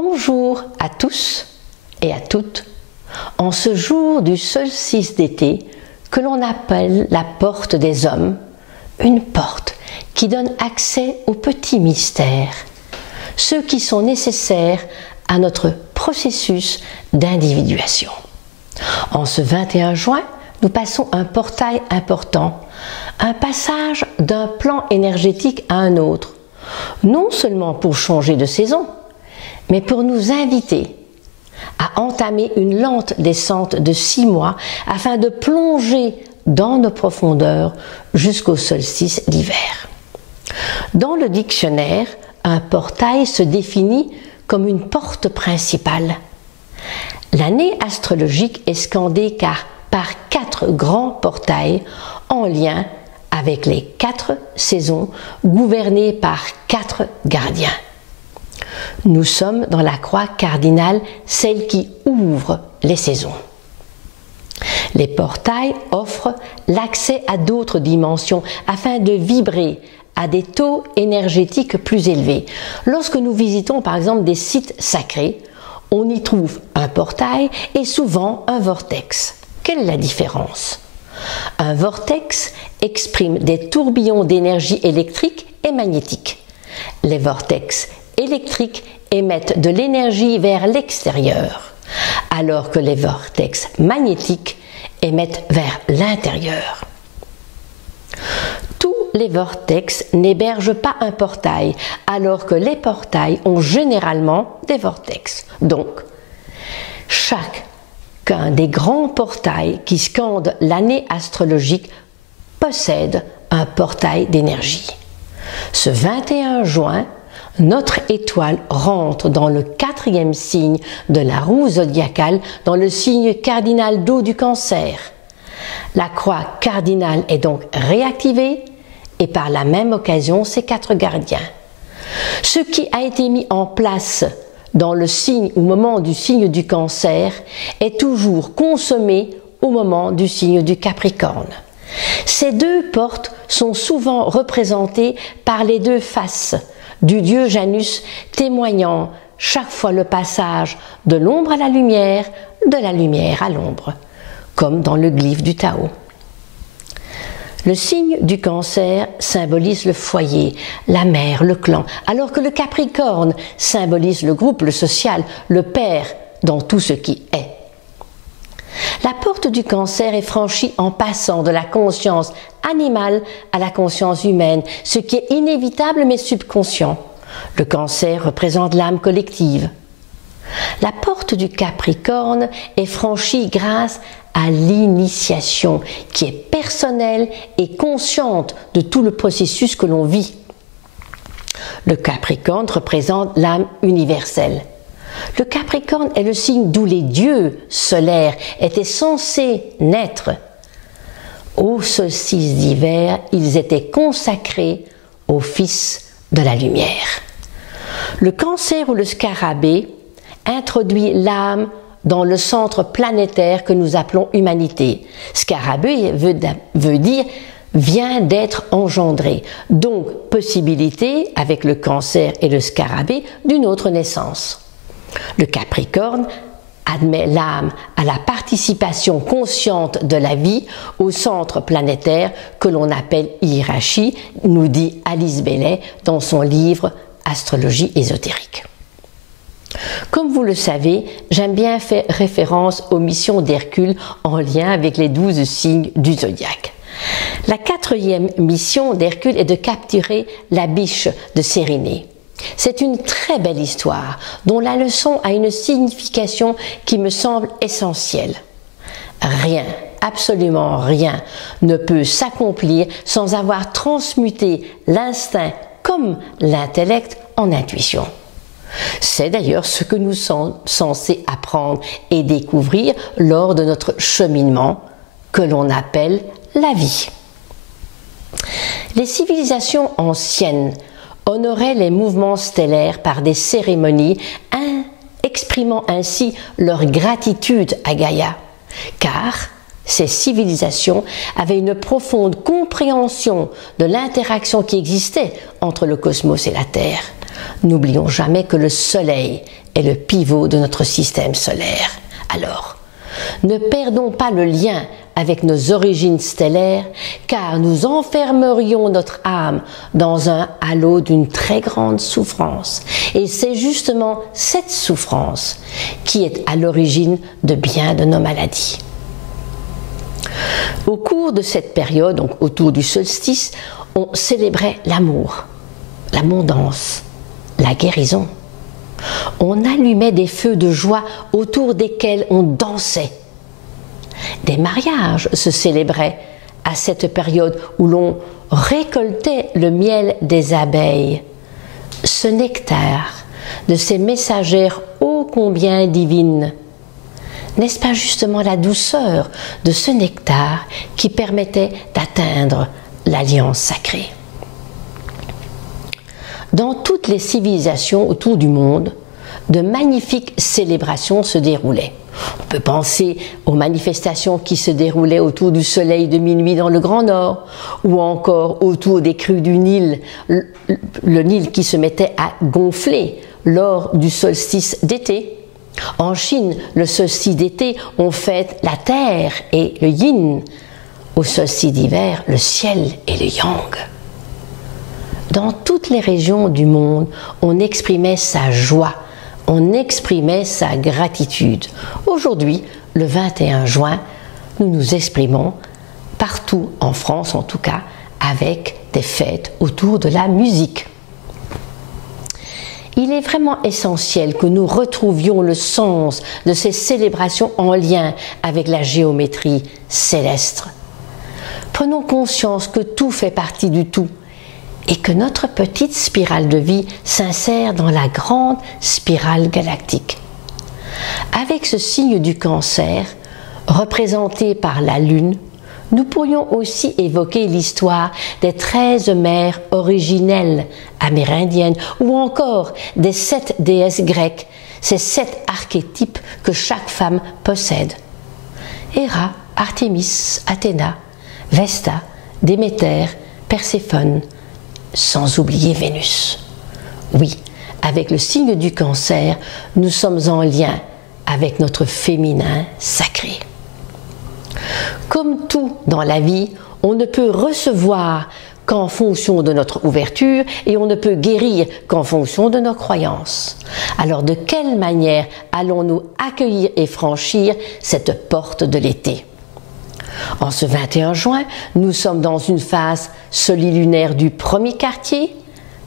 Bonjour à tous et à toutes. En ce jour du solstice d'été que l'on appelle la porte des hommes, une porte qui donne accès aux petits mystères, ceux qui sont nécessaires à notre processus d'individuation. En ce 21 juin, nous passons un portail important, un passage d'un plan énergétique à un autre, non seulement pour changer de saison, mais pour nous inviter à entamer une lente descente de 6 mois afin de plonger dans nos profondeurs jusqu'au solstice d'hiver. Dans le dictionnaire, un portail se définit comme une porte principale. L'année astrologique est scandée par 4 grands portails en lien avec les 4 saisons gouvernées par 4 gardiens. Nous sommes dans la croix cardinale, celle qui ouvre les saisons. Les portails offrent l'accès à d'autres dimensions afin de vibrer à des taux énergétiques plus élevés. Lorsque nous visitons par exemple des sites sacrés, on y trouve un portail et souvent un vortex. Quelle est la différence? Un vortex exprime des tourbillons d'énergie électrique et magnétique. Les vortex électriques émettent de l'énergie vers l'extérieur, alors que les vortex magnétiques émettent vers l'intérieur. Tous les vortex n'hébergent pas un portail, alors que les portails ont généralement des vortex. Donc, chacun des grands portails qui scandent l'année astrologique possède un portail d'énergie. Ce 21 juin, notre étoile rentre dans le 4e signe de la roue zodiacale, dans le signe cardinal d'eau du Cancer. La croix cardinale est donc réactivée et par la même occasion ses 4 gardiens. Ce qui a été mis en place dans le signe au moment du signe du Cancer est toujours consommé au moment du signe du Capricorne. Ces 2 portes sont souvent représentées par les 2 faces du dieu Janus, témoignant chaque fois le passage de l'ombre à la lumière, de la lumière à l'ombre, comme dans le glyphe du Tao. Le signe du Cancer symbolise le foyer, la mère, le clan, alors que le Capricorne symbolise le groupe, le social, le père dans tout ce qui est. La porte du Cancer est franchie en passant de la conscience animale à la conscience humaine, ce qui est inévitable mais subconscient. Le Cancer représente l'âme collective. La porte du Capricorne est franchie grâce à l'initiation, qui est personnelle et consciente de tout le processus que l'on vit. Le Capricorne représente l'âme universelle. Le Capricorne est le signe d'où les dieux solaires étaient censés naître. Au solstice d'hiver, ils étaient consacrés au Fils de la lumière. Le Cancer ou le Scarabée introduit l'âme dans le centre planétaire que nous appelons humanité. Scarabée veut dire vient d'être engendré, donc possibilité avec le Cancer et le Scarabée d'une autre naissance. Le Capricorne admet l'âme à la participation consciente de la vie au centre planétaire que l'on appelle hiérarchie, nous dit Alice Bailey dans son livre Astrologie ésotérique. Comme vous le savez, j'aime bien faire référence aux missions d'Hercule en lien avec les 12 signes du zodiaque. La 4e mission d'Hercule est de capturer la biche de Cérinée. C'est une très belle histoire dont la leçon a une signification qui me semble essentielle. Rien, absolument rien, ne peut s'accomplir sans avoir transmuté l'instinct comme l'intellect en intuition. C'est d'ailleurs ce que nous sommes censés apprendre et découvrir lors de notre cheminement que l'on appelle la vie. Les civilisations anciennes honoraient les mouvements stellaires par des cérémonies exprimant ainsi leur gratitude à Gaïa, car ces civilisations avaient une profonde compréhension de l'interaction qui existait entre le cosmos et la Terre. N'oublions jamais que le Soleil est le pivot de notre système solaire. Alors, ne perdons pas le lien avec nos origines stellaires, car nous enfermerions notre âme dans un halo d'une très grande souffrance. Et c'est justement cette souffrance qui est à l'origine de bien de nos maladies. Au cours de cette période, donc autour du solstice, on célébrait l'amour, l'abondance, la guérison. On allumait des feux de joie autour desquels on dansait. Des mariages se célébraient à cette période où l'on récoltait le miel des abeilles, ce nectar de ces messagères ô combien divines. N'est-ce pas justement la douceur de ce nectar qui permettait d'atteindre l'alliance sacrée? Dans toutes les civilisations autour du monde, de magnifiques célébrations se déroulaient. On peut penser aux manifestations qui se déroulaient autour du soleil de minuit dans le Grand Nord, ou encore autour des crues du Nil, le Nil qui se mettait à gonfler lors du solstice d'été. En Chine, le solstice d'été, on fête la terre et le yin. Au solstice d'hiver, le ciel et le yang. Dans toutes les régions du monde, on exprimait sa joie, on exprimait sa gratitude. Aujourd'hui, le 21 juin, nous nous exprimons partout en France en tout cas, avec des fêtes autour de la musique. Il est vraiment essentiel que nous retrouvions le sens de ces célébrations en lien avec la géométrie céleste. Prenons conscience que tout fait partie du tout et que notre petite spirale de vie s'insère dans la grande spirale galactique. Avec ce signe du Cancer, représenté par la Lune, nous pourrions aussi évoquer l'histoire des 13 mères originelles amérindiennes ou encore des 7 déesses grecques, ces 7 archétypes que chaque femme possède. Héra, Artémis, Athéna, Vesta, Déméter, Perséphone, sans oublier Vénus. Oui, avec le signe du Cancer, nous sommes en lien avec notre féminin sacré. Comme tout dans la vie, on ne peut recevoir qu'en fonction de notre ouverture et on ne peut guérir qu'en fonction de nos croyances. Alors de quelle manière allons-nous accueillir et franchir cette porte de l'été ? En ce 21 juin, nous sommes dans une phase solilunaire du premier quartier,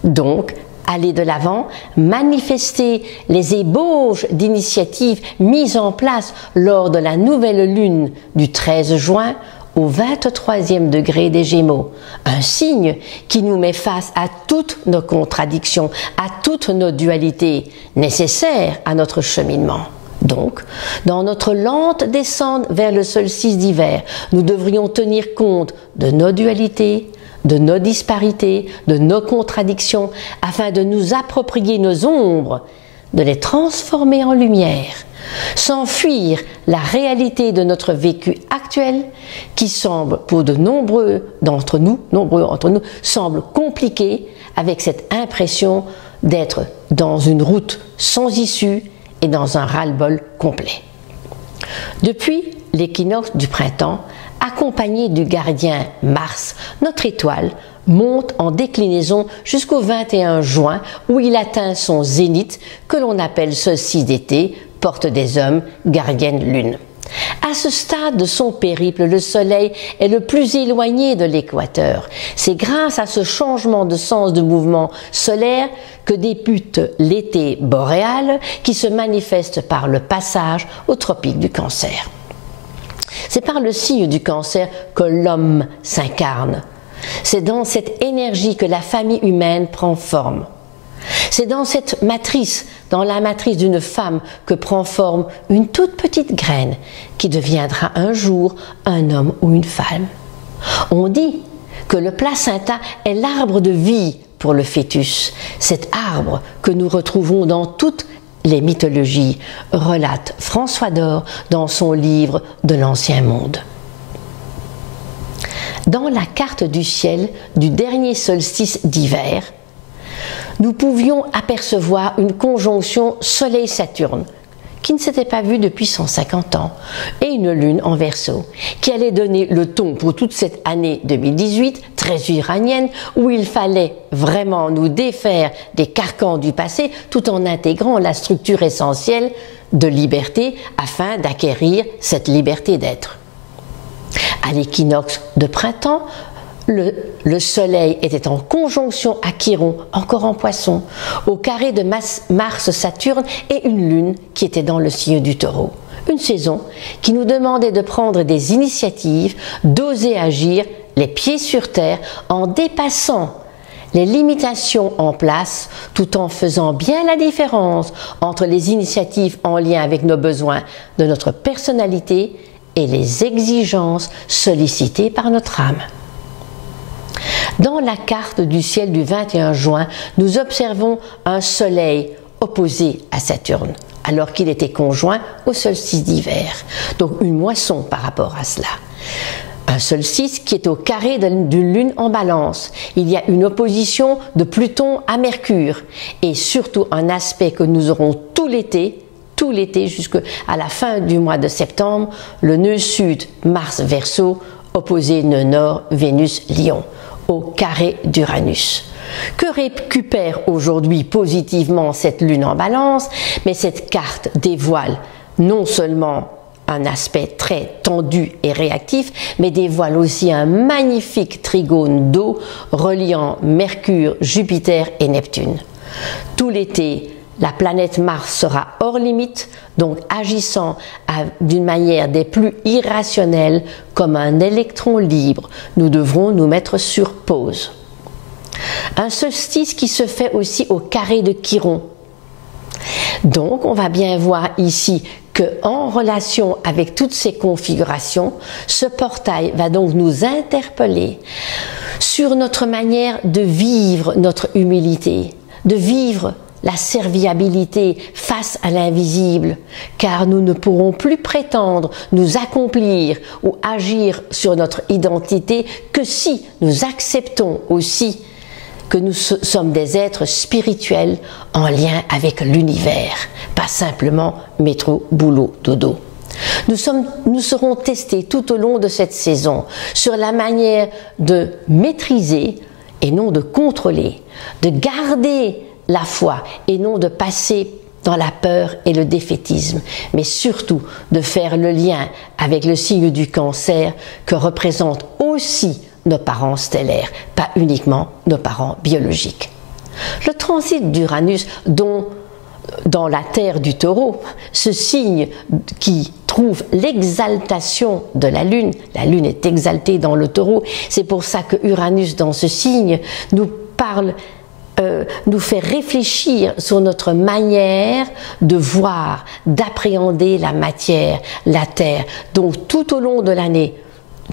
donc aller de l'avant, manifester les ébauches d'initiatives mises en place lors de la nouvelle lune du 13 juin au 23e degré des Gémeaux, un signe qui nous met face à toutes nos contradictions, à toutes nos dualités nécessaires à notre cheminement. Donc, dans notre lente descente vers le solstice d'hiver, nous devrions tenir compte de nos dualités, de nos disparités, de nos contradictions, afin de nous approprier nos ombres, de les transformer en lumière, sans fuir la réalité de notre vécu actuel, qui semble, pour de nombreux d'entre nous, semble compliqué, avec cette impression d'être dans une route sans issue et dans un ras-le-bol complet. Depuis l'équinoxe du printemps, accompagné du gardien Mars, notre étoile monte en déclinaison jusqu'au 21 juin où il atteint son zénith que l'on appelle solstice d'été, porte des hommes, gardienne lune. À ce stade de son périple, le Soleil est le plus éloigné de l'équateur. C'est grâce à ce changement de sens de mouvement solaire que débute l'été boréal qui se manifeste par le passage au tropique du Cancer. C'est par le signe du Cancer que l'homme s'incarne. C'est dans cette énergie que la famille humaine prend forme. C'est dans cette matrice, dans la matrice d'une femme, que prend forme une toute petite graine qui deviendra un jour un homme ou une femme. On dit que le placenta est l'arbre de vie pour le fœtus, cet arbre que nous retrouvons dans toutes les mythologies, relate François d'Or dans son livre de l'Ancien Monde. Dans la carte du ciel du dernier solstice d'hiver, nous pouvions apercevoir une conjonction Soleil-Saturne qui ne s'était pas vue depuis 150 ans, et une lune en Verseau, qui allait donner le ton pour toute cette année 2018, très uranienne, où il fallait vraiment nous défaire des carcans du passé, tout en intégrant la structure essentielle de liberté, afin d'acquérir cette liberté d'être. À l'équinoxe de printemps, le Soleil était en conjonction à Chiron, encore en Poisson, au carré de Mars-Saturne, et une lune qui était dans le signe du Taureau. Une saison qui nous demandait de prendre des initiatives, d'oser agir, les pieds sur terre, en dépassant les limitations en place, tout en faisant bien la différence entre les initiatives en lien avec nos besoins de notre personnalité et les exigences sollicitées par notre âme. Dans la carte du ciel du 21 juin, nous observons un soleil opposé à Saturne, alors qu'il était conjoint au solstice d'hiver. Donc une moisson par rapport à cela. Un solstice qui est au carré d'une lune en balance. Il y a une opposition de Pluton à Mercure et surtout un aspect que nous aurons tout l'été jusqu'à la fin du mois de septembre, le nœud sud Mars Verseau opposé nœud nord Vénus Lion au carré d'Uranus. Que récupère aujourd'hui positivement cette lune en balance? Mais cette carte dévoile non seulement un aspect très tendu et réactif, mais dévoile aussi un magnifique trigone d'eau reliant Mercure, Jupiter et Neptune. Tout l'été, la planète Mars sera hors limite, donc agissant d'une manière des plus irrationnelles comme un électron libre. Nous devrons nous mettre sur pause. Un solstice qui se fait aussi au carré de Chiron. Donc on va bien voir ici qu'en relation avec toutes ces configurations, ce portail va donc nous interpeller sur notre manière de vivre notre humilité, de vivre la serviabilité face à l'invisible, car nous ne pourrons plus prétendre nous accomplir ou agir sur notre identité que si nous acceptons aussi que nous sommes des êtres spirituels en lien avec l'univers, pas simplement métro, boulot, dodo. Nous serons testés tout au long de cette saison sur la manière de maîtriser et non de contrôler, de garder la foi et non de passer dans la peur et le défaitisme, mais surtout de faire le lien avec le signe du Cancer que représentent aussi nos parents stellaires, pas uniquement nos parents biologiques. Le transit d'Uranus, dont dans la terre du Taureau, ce signe qui trouve l'exaltation de la Lune est exaltée dans le Taureau, c'est pour ça que Uranus dans ce signe nous fait réfléchir sur notre manière de voir, d'appréhender la matière, la terre. Donc tout au long de l'année,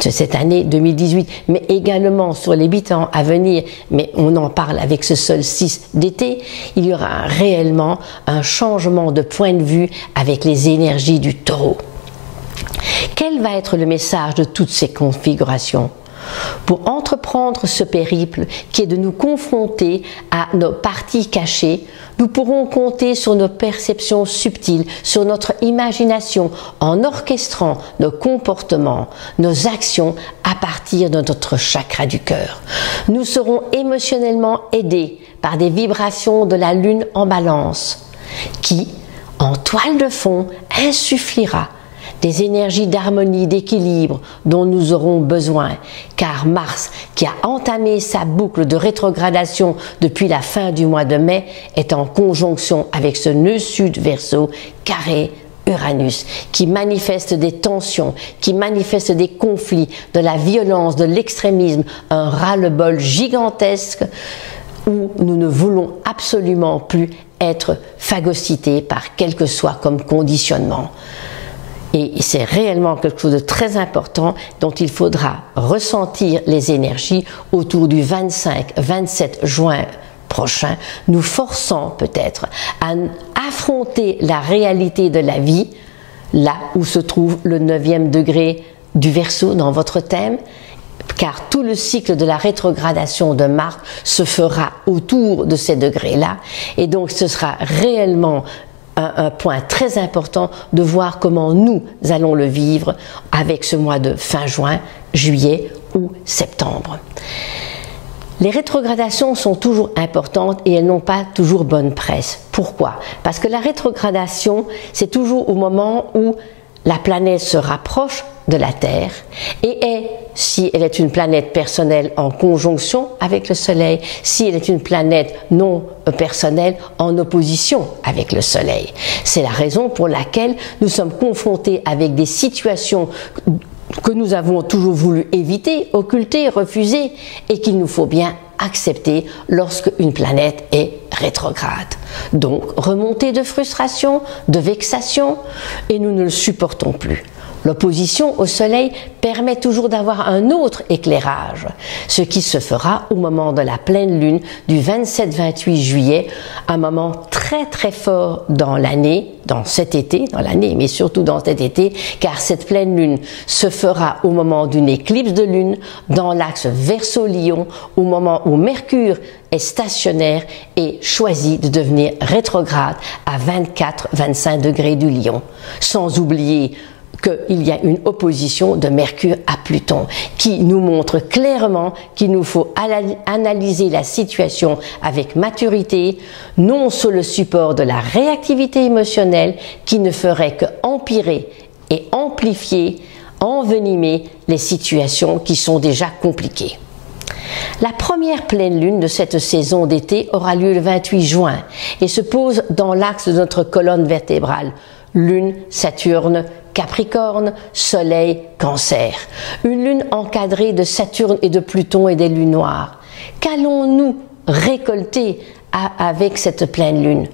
de cette année 2018, mais également sur les 8 ans à venir, mais on en parle avec ce solstice d'été, il y aura réellement un changement de point de vue avec les énergies du Taureau. Quel va être le message de toutes ces configurations ? Pour entreprendre ce périple qui est de nous confronter à nos parties cachées, nous pourrons compter sur nos perceptions subtiles, sur notre imagination en orchestrant nos comportements, nos actions à partir de notre chakra du cœur. Nous serons émotionnellement aidés par des vibrations de la lune en balance qui, en toile de fond, insufflera des énergies d'harmonie, d'équilibre dont nous aurons besoin, car Mars, qui a entamé sa boucle de rétrogradation depuis la fin du mois de mai, est en conjonction avec ce nœud sud Verseau, carré Uranus, qui manifeste des tensions, qui manifeste des conflits, de la violence, de l'extrémisme, un ras-le-bol gigantesque où nous ne voulons absolument plus être phagocytés par quel que soit comme conditionnement. Et c'est réellement quelque chose de très important dont il faudra ressentir les énergies autour du 25-27 juin prochain, nous forçant peut-être à affronter la réalité de la vie, là où se trouve le 9e degré du Verseau dans votre thème, car tout le cycle de la rétrogradation de Mars se fera autour de ces degrés-là, et donc ce sera réellement un point très important de voir comment nous allons le vivre avec ce mois de fin juin, juillet ou septembre. Les rétrogradations sont toujours importantes et elles n'ont pas toujours bonne presse. Pourquoi? Parce que la rétrogradation, c'est toujours au moment où la planète se rapproche de la Terre et est, si elle est une planète personnelle, en conjonction avec le Soleil, si elle est une planète non personnelle, en opposition avec le Soleil. C'est la raison pour laquelle nous sommes confrontés avec des situations que nous avons toujours voulu éviter, occulter, refuser, et qu'il nous faut bien accepter lorsque une planète est rétrograde. Donc, remontée de frustration, de vexation, et nous ne le supportons plus. L'opposition au Soleil permet toujours d'avoir un autre éclairage, ce qui se fera au moment de la pleine lune du 27-28 juillet, un moment très très fort dans l'année, dans cet été, dans l'année, mais surtout dans cet été, car cette pleine lune se fera au moment d'une éclipse de lune dans l'axe Verseau-Lion, au moment où Mercure est stationnaire et choisit de devenir rétrograde à 24-25 degrés du Lion, sans oublier qu'il y a une opposition de Mercure à Pluton qui nous montre clairement qu'il nous faut analyser la situation avec maturité, non sur le support de la réactivité émotionnelle qui ne ferait que empirer et amplifier, envenimer les situations qui sont déjà compliquées. La première pleine lune de cette saison d'été aura lieu le 28 juin et se pose dans l'axe de notre colonne vertébrale, Lune, Saturne, Capricorne, Soleil, Cancer. Une lune encadrée de Saturne et de Pluton et des lunes noires. Qu'allons-nous récolter avec cette pleine lune?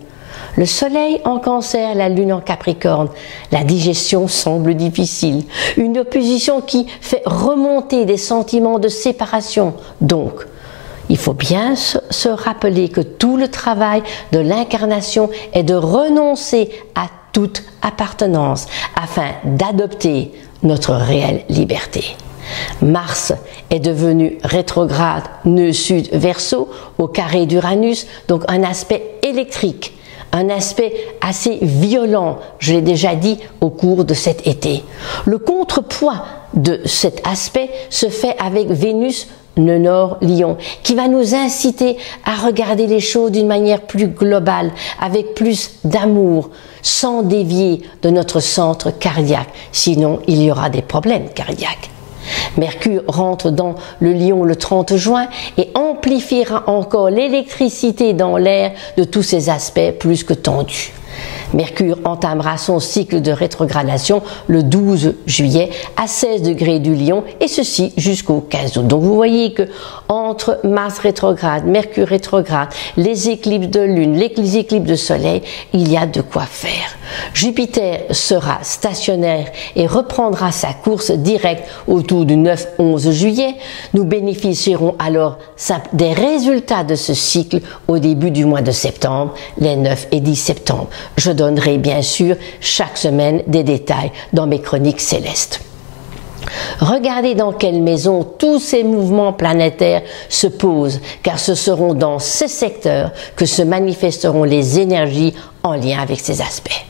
Le Soleil en Cancer, la Lune en Capricorne. La digestion semble difficile. Une opposition qui fait remonter des sentiments de séparation. Donc, il faut bien se rappeler que tout le travail de l'incarnation est de renoncer à toute appartenance afin d'adopter notre réelle liberté. Mars est devenu rétrograde, nœud sud Verseau, au carré d'Uranus, donc un aspect électrique, un aspect assez violent, je l'ai déjà dit au cours de cet été. Le contrepoids de cet aspect se fait avec Vénus nœud nord Lion, qui va nous inciter à regarder les choses d'une manière plus globale, avec plus d'amour, sans dévier de notre centre cardiaque, sinon il y aura des problèmes cardiaques. Mercure rentre dans le Lion le 30 juin et amplifiera encore l'électricité dans l'air de tous ces aspects plus que tendus. Mercure entamera son cycle de rétrogradation le 12 juillet à 16 degrés du Lion et ceci jusqu'au 15 août. Donc vous voyez que entre Mars rétrograde, Mercure rétrograde, les éclipses de Lune, les éclipses de Soleil, il y a de quoi faire. Jupiter sera stationnaire et reprendra sa course directe autour du 9-11 juillet. Nous bénéficierons alors des résultats de ce cycle au début du mois de septembre, les 9 et 10 septembre. Je donnerai bien sûr chaque semaine des détails dans mes chroniques célestes. Regardez dans quelle maison tous ces mouvements planétaires se posent, car ce seront dans ces secteurs que se manifesteront les énergies en lien avec ces aspects.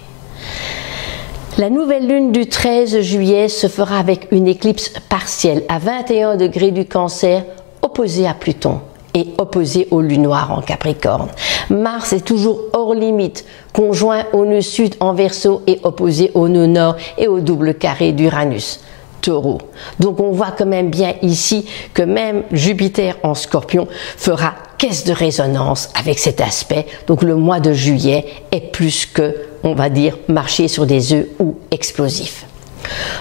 La nouvelle lune du 13 juillet se fera avec une éclipse partielle à 21 degrés du Cancer, opposée à Pluton et opposé aux lunes noires en Capricorne. Mars est toujours hors limite, conjoint au nœud sud en Verseau et opposé au nœud nord et au double carré d'Uranus. Taureau. Donc on voit quand même bien ici que même Jupiter en Scorpion fera caisse de résonance avec cet aspect. Donc le mois de juillet est plus que, on va dire, marcher sur des œufs ou explosif.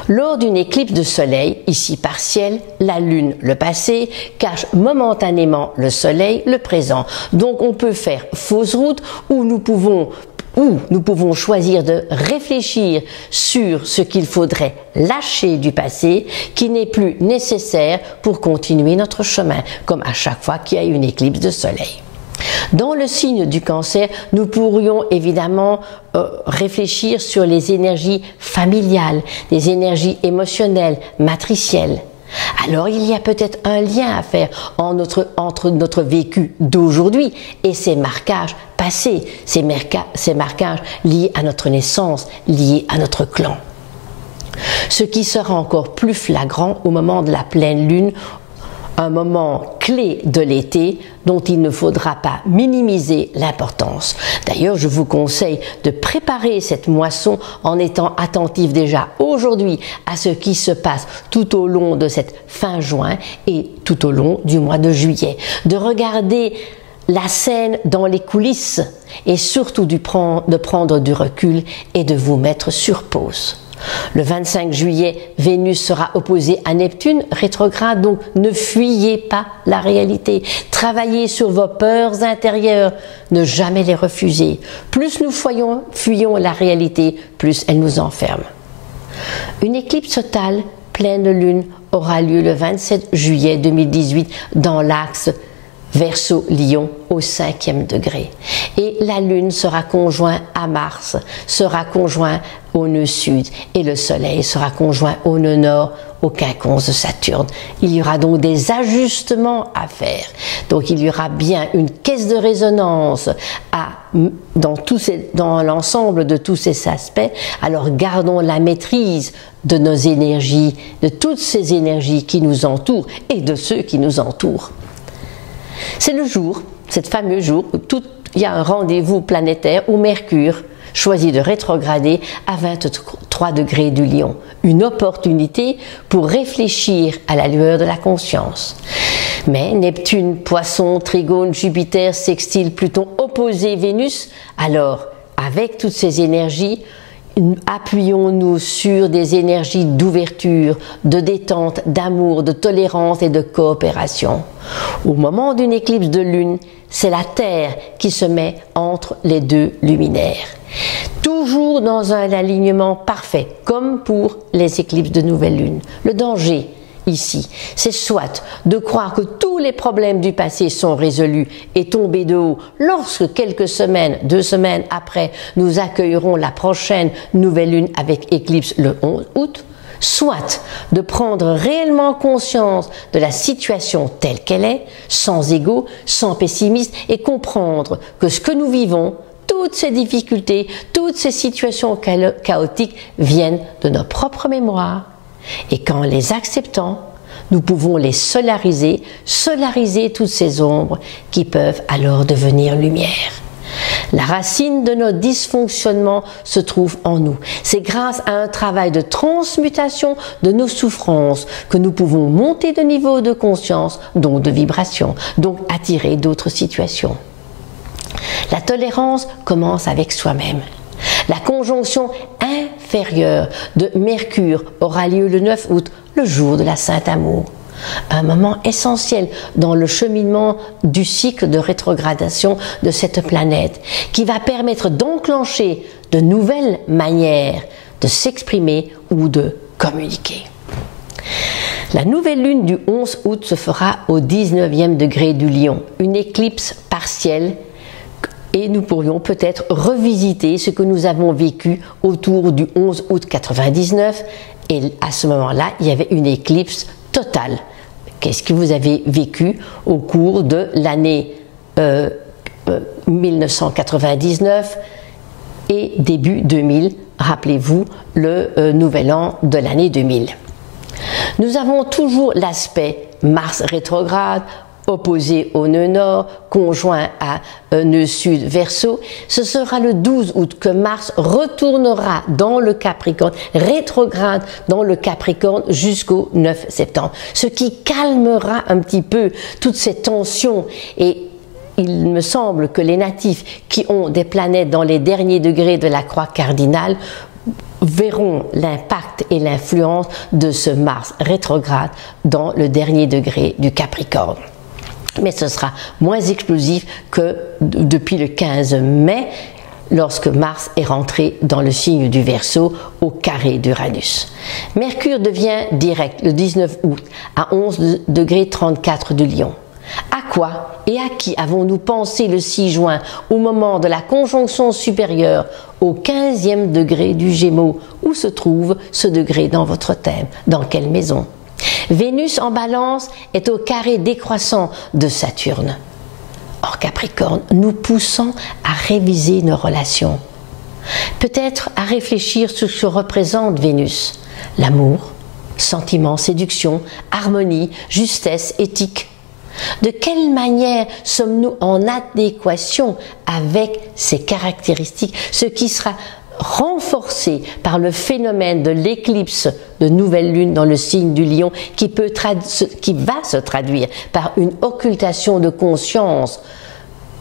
Lors d'une éclipse de soleil, ici partielle, la lune, le passé, cache momentanément le soleil, le présent. Donc on peut faire fausse route ou nous pouvons choisir de réfléchir sur ce qu'il faudrait lâcher du passé qui n'est plus nécessaire pour continuer notre chemin, comme à chaque fois qu'il y a une éclipse de soleil. Dans le signe du Cancer, nous pourrions évidemment réfléchir sur les énergies familiales, les énergies émotionnelles, matricielles. Alors il y a peut-être un lien à faire entre notre vécu d'aujourd'hui et ces marquages passés, ces marquages liés à notre naissance, liés à notre clan. Ce qui sera encore plus flagrant au moment de la pleine lune, un moment clé de l'été dont il ne faudra pas minimiser l'importance. D'ailleurs, je vous conseille de préparer cette moisson en étant attentif déjà aujourd'hui à ce qui se passe tout au long de cette fin juin et tout au long du mois de juillet. De regarder la scène dans les coulisses et surtout de prendre du recul et de vous mettre sur pause. Le 25 juillet, Vénus sera opposée à Neptune rétrograde, donc ne fuyez pas la réalité. Travaillez sur vos peurs intérieures, ne jamais les refuser. Plus nous fuyons la réalité, plus elle nous enferme. Une éclipse totale, pleine lune, aura lieu le 27 juillet 2018 dans l'axe Verseau-Lion au 5e degré. Et la Lune sera conjointe à Mars, sera conjoint au nœud sud et le Soleil sera conjoint au nœud nord, au quinconce de Saturne. Il y aura donc des ajustements à faire. Donc il y aura bien une caisse de résonance dans l'ensemble de tous ces aspects. Alors gardons la maîtrise de nos énergies, de toutes ces énergies qui nous entourent et de ceux qui nous entourent. C'est le jour, cet fameux jour, où il y a un rendez-vous planétaire où Mercure choisit de rétrograder à 23 degrés du Lion. Une opportunité pour réfléchir à la lueur de la conscience. Mais Neptune, Poisson, Trigone, Jupiter, sextile, Pluton, opposé Vénus, alors avec toutes ces énergies, appuyons-nous sur des énergies d'ouverture, de détente, d'amour, de tolérance et de coopération. Au moment d'une éclipse de lune, c'est la Terre qui se met entre les deux luminaires. Toujours dans un alignement parfait, comme pour les éclipses de nouvelle lune. Le danger, ici, c'est soit de croire que tous les problèmes du passé sont résolus et tombés de haut lorsque quelques semaines, 2 semaines après, nous accueillerons la prochaine nouvelle lune avec éclipse le 11 août, soit de prendre réellement conscience de la situation telle qu'elle est, sans ego, sans pessimisme, et comprendre que ce que nous vivons, toutes ces difficultés, toutes ces situations chaotiques viennent de nos propres mémoires. Et qu'en les acceptant, nous pouvons les solariser toutes ces ombres qui peuvent alors devenir lumière. La racine de nos dysfonctionnements se trouve en nous. C'est grâce à un travail de transmutation de nos souffrances que nous pouvons monter de niveau de conscience, donc de vibration, donc attirer d'autres situations. La tolérance commence avec soi-même. La conjonction inférieure de Mercure aura lieu le 9 août, le jour de la Sainte Amour. Un moment essentiel dans le cheminement du cycle de rétrogradation de cette planète qui va permettre d'enclencher de nouvelles manières de s'exprimer ou de communiquer. La nouvelle lune du 11 août se fera au 19e degré du Lion, une éclipse partielle. Et nous pourrions peut-être revisiter ce que nous avons vécu autour du 11 août 99. Et à ce moment-là, il y avait une éclipse totale. Qu'est-ce que vous avez vécu au cours de l'année 1999 et début 2000? Rappelez-vous le nouvel an de l'année 2000. Nous avons toujours l'aspect Mars rétrograde, opposé au nœud nord, conjoint à nœud sud Verseau. Ce sera le 12 août que Mars retournera dans le Capricorne, rétrograde dans le Capricorne jusqu'au 9 septembre. Ce qui calmera un petit peu toutes ces tensions. Et il me semble que les natifs qui ont des planètes dans les derniers degrés de la croix cardinale verront l'impact et l'influence de ce Mars rétrograde dans le dernier degré du Capricorne. Mais ce sera moins explosif que depuis le 15 mai, lorsque Mars est rentré dans le signe du Verseau au carré d'Uranus. Mercure devient direct le 19 août à 11 degrés 34 du Lion. À quoi et à qui avons-nous pensé le 6 juin au moment de la conjonction supérieure au 15e degré du Gémeaux? Où se trouve ce degré dans votre thème? Dans quelle maison? Vénus en Balance est au carré décroissant de Saturne. En Capricorne, nous poussant à réviser nos relations. Peut-être à réfléchir sur ce que représente Vénus. L'amour, sentiment, séduction, harmonie, justesse, éthique. De quelle manière sommes-nous en adéquation avec ces caractéristiques, ce qui sera renforcé par le phénomène de l'éclipse de nouvelle lune dans le signe du Lion qui va se traduire par une occultation de conscience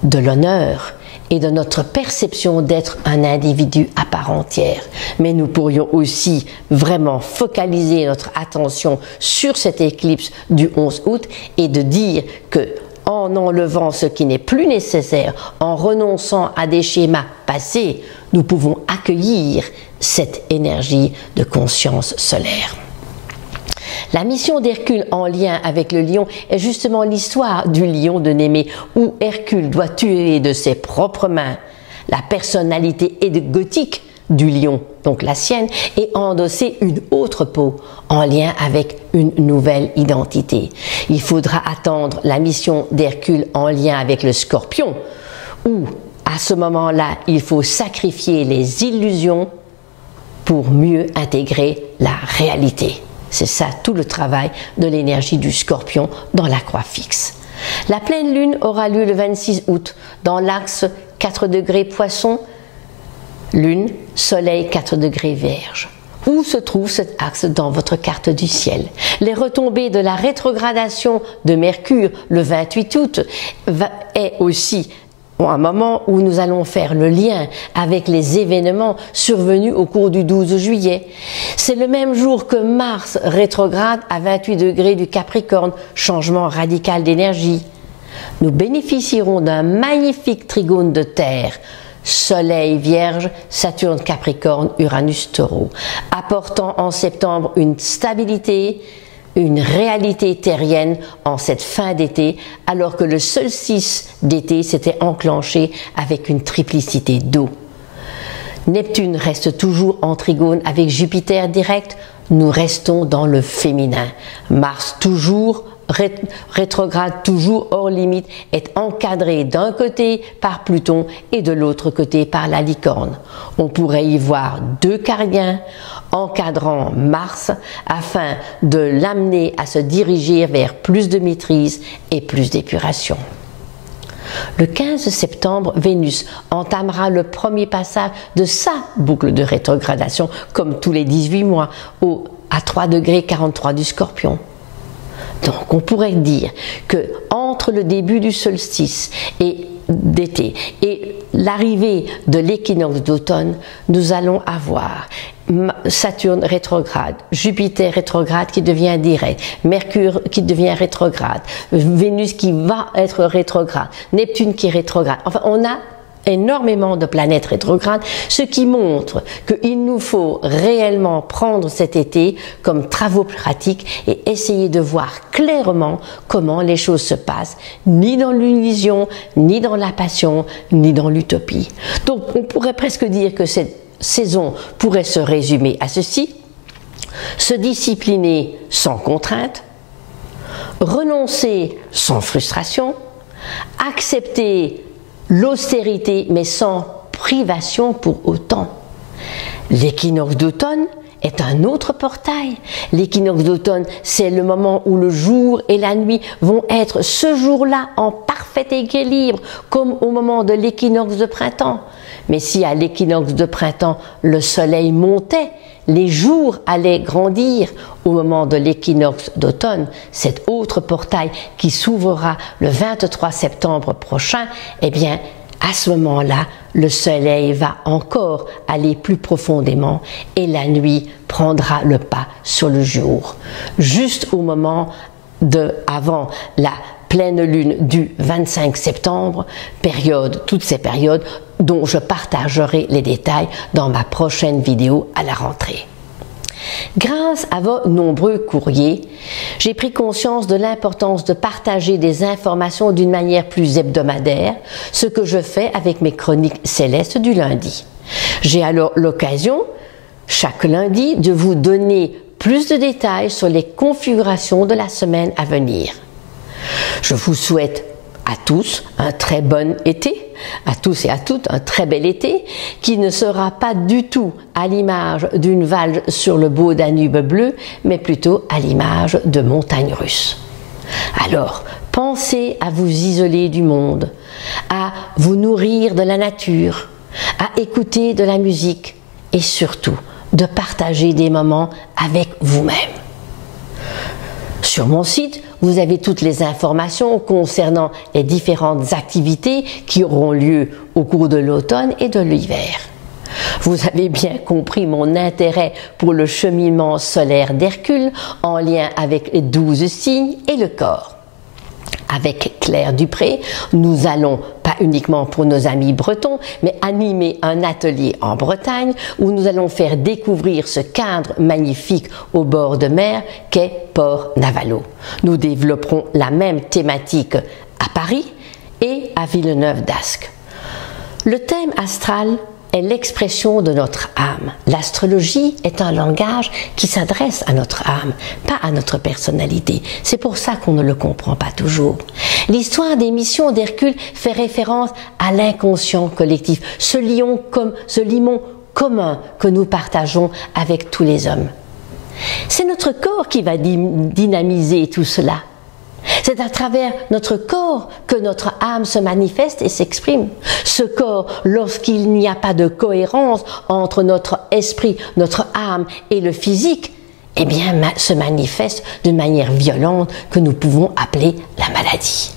de l'honneur et de notre perception d'être un individu à part entière. Mais nous pourrions aussi vraiment focaliser notre attention sur cette éclipse du 11 août et de dire que en enlevant ce qui n'est plus nécessaire, en renonçant à des schémas passés, nous pouvons accueillir cette énergie de conscience solaire. La mission d'Hercule en lien avec le lion est justement l'histoire du lion de Némée, où Hercule doit tuer de ses propres mains la personnalité égotique du lion, donc la sienne, et endosser une autre peau en lien avec une nouvelle identité. Il faudra attendre la mission d'Hercule en lien avec le scorpion, où à ce moment-là, il faut sacrifier les illusions pour mieux intégrer la réalité. C'est ça tout le travail de l'énergie du Scorpion dans la croix fixe. La pleine lune aura lieu le 26 août dans l'axe 4 degrés Poisson, Lune, Soleil 4 degrés Vierge. Où se trouve cet axe dans votre carte du ciel? Les retombées de la rétrogradation de Mercure le 28 août est aussi un moment où nous allons faire le lien avec les événements survenus au cours du 12 juillet. C'est le même jour que Mars rétrograde à 28 degrés du Capricorne, changement radical d'énergie. Nous bénéficierons d'un magnifique trigone de Terre, Soleil Vierge, Saturne Capricorne, Uranus Taureau, apportant en septembre une stabilité, une réalité terrienne en cette fin d'été, alors que le solstice d'été s'était enclenché avec une triplicité d'eau. Neptune reste toujours en trigone avec Jupiter direct, nous restons dans le féminin. Mars toujours rétrograde, toujours hors limite, est encadré d'un côté par Pluton et de l'autre côté par la licorne. On pourrait y voir deux cardiens encadrant Mars afin de l'amener à se diriger vers plus de maîtrise et plus d'épuration. Le 15 septembre, Vénus entamera le premier passage de sa boucle de rétrogradation, comme tous les 18 mois, à 3 degrés 43 du Scorpion. Donc on pourrait dire que entre le début du solstice d'été et l'arrivée de l'équinoxe d'automne, nous allons avoir Saturne rétrograde, Jupiter rétrograde qui devient direct, Mercure qui devient rétrograde, Vénus qui va être rétrograde, Neptune qui est rétrograde. Enfin, on a énormément de planètes rétrogrades, ce qui montre qu'il nous faut réellement prendre cet été comme travaux pratiques et essayer de voir clairement comment les choses se passent, ni dans l'illusion, ni dans la passion, ni dans l'utopie. Donc on pourrait presque dire que cette saison pourrait se résumer à ceci: se discipliner sans contrainte, renoncer sans frustration, accepter l'austérité mais sans privation pour autant. L'équinoxe d'automne est un autre portail. L'équinoxe d'automne, c'est le moment où le jour et la nuit vont être ce jour-là en parfait équilibre, comme au moment de l'équinoxe de printemps. Mais si à l'équinoxe de printemps, le soleil montait, les jours allaient grandir. Au moment de l'équinoxe d'automne, cet autre portail qui s'ouvrira le 23 septembre prochain, eh bien, à ce moment-là, le soleil va encore aller plus profondément et la nuit prendra le pas sur le jour. Juste au moment avant la pleine lune du 25 septembre, toutes ces périodes dont je partagerai les détails dans ma prochaine vidéo à la rentrée. Grâce à vos nombreux courriers, j'ai pris conscience de l'importance de partager des informations d'une manière plus hebdomadaire, ce que je fais avec mes chroniques célestes du lundi. J'ai alors l'occasion, chaque lundi, de vous donner plus de détails sur les configurations de la semaine à venir. Je vous souhaite à tous un très bon été, à tous et à toutes un très bel été, qui ne sera pas du tout à l'image d'une valse sur le beau Danube bleu, mais plutôt à l'image de montagnes russes. Alors, pensez à vous isoler du monde, à vous nourrir de la nature, à écouter de la musique et surtout de partager des moments avec vous-même. Sur mon site, vous avez toutes les informations concernant les différentes activités qui auront lieu au cours de l'automne et de l'hiver. Vous avez bien compris mon intérêt pour le cheminement solaire d'Hercule en lien avec les 12 signes et le corps. Avec Claire Dupré, nous allons, pas uniquement pour nos amis bretons, mais animer un atelier en Bretagne où nous allons faire découvrir ce cadre magnifique au bord de mer qu'est Port-Navalo. Nous développerons la même thématique à Paris et à Villeneuve-d'Ascq. Le thème astral est l'expression de notre âme. L'astrologie est un langage qui s'adresse à notre âme, pas à notre personnalité. C'est pour ça qu'on ne le comprend pas toujours. L'histoire des missions d'Hercule fait référence à l'inconscient collectif, ce limon commun que nous partageons avec tous les hommes. C'est notre corps qui va dynamiser tout cela. C'est à travers notre corps que notre âme se manifeste et s'exprime. Ce corps, lorsqu'il n'y a pas de cohérence entre notre esprit, notre âme et le physique, eh bien, se manifeste d'une manière violente que nous pouvons appeler la maladie.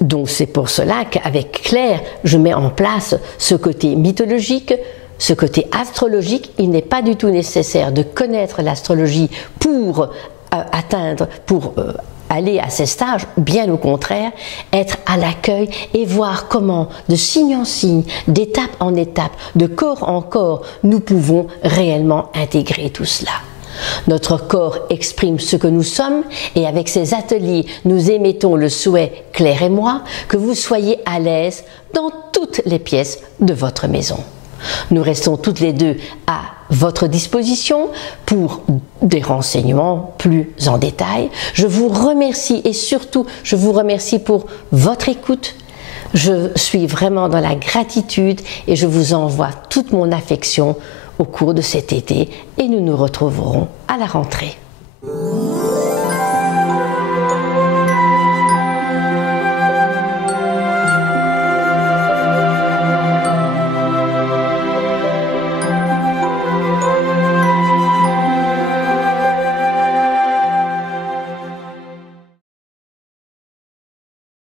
Donc c'est pour cela qu'avec Claire, je mets en place ce côté mythologique, ce côté astrologique. Il n'est pas du tout nécessaire de connaître l'astrologie pour aller à ces stages, bien au contraire, être à l'accueil et voir comment, de signe en signe, d'étape en étape, de corps en corps, nous pouvons réellement intégrer tout cela. Notre corps exprime ce que nous sommes et avec ces ateliers, nous émettons le souhait, Claire et moi, que vous soyez à l'aise dans toutes les pièces de votre maison. Nous restons toutes les deux à votre disposition pour des renseignements plus en détail. Je vous remercie et surtout, je vous remercie pour votre écoute. Je suis vraiment dans la gratitude et je vous envoie toute mon affection au cours de cet été et nous nous retrouverons à la rentrée.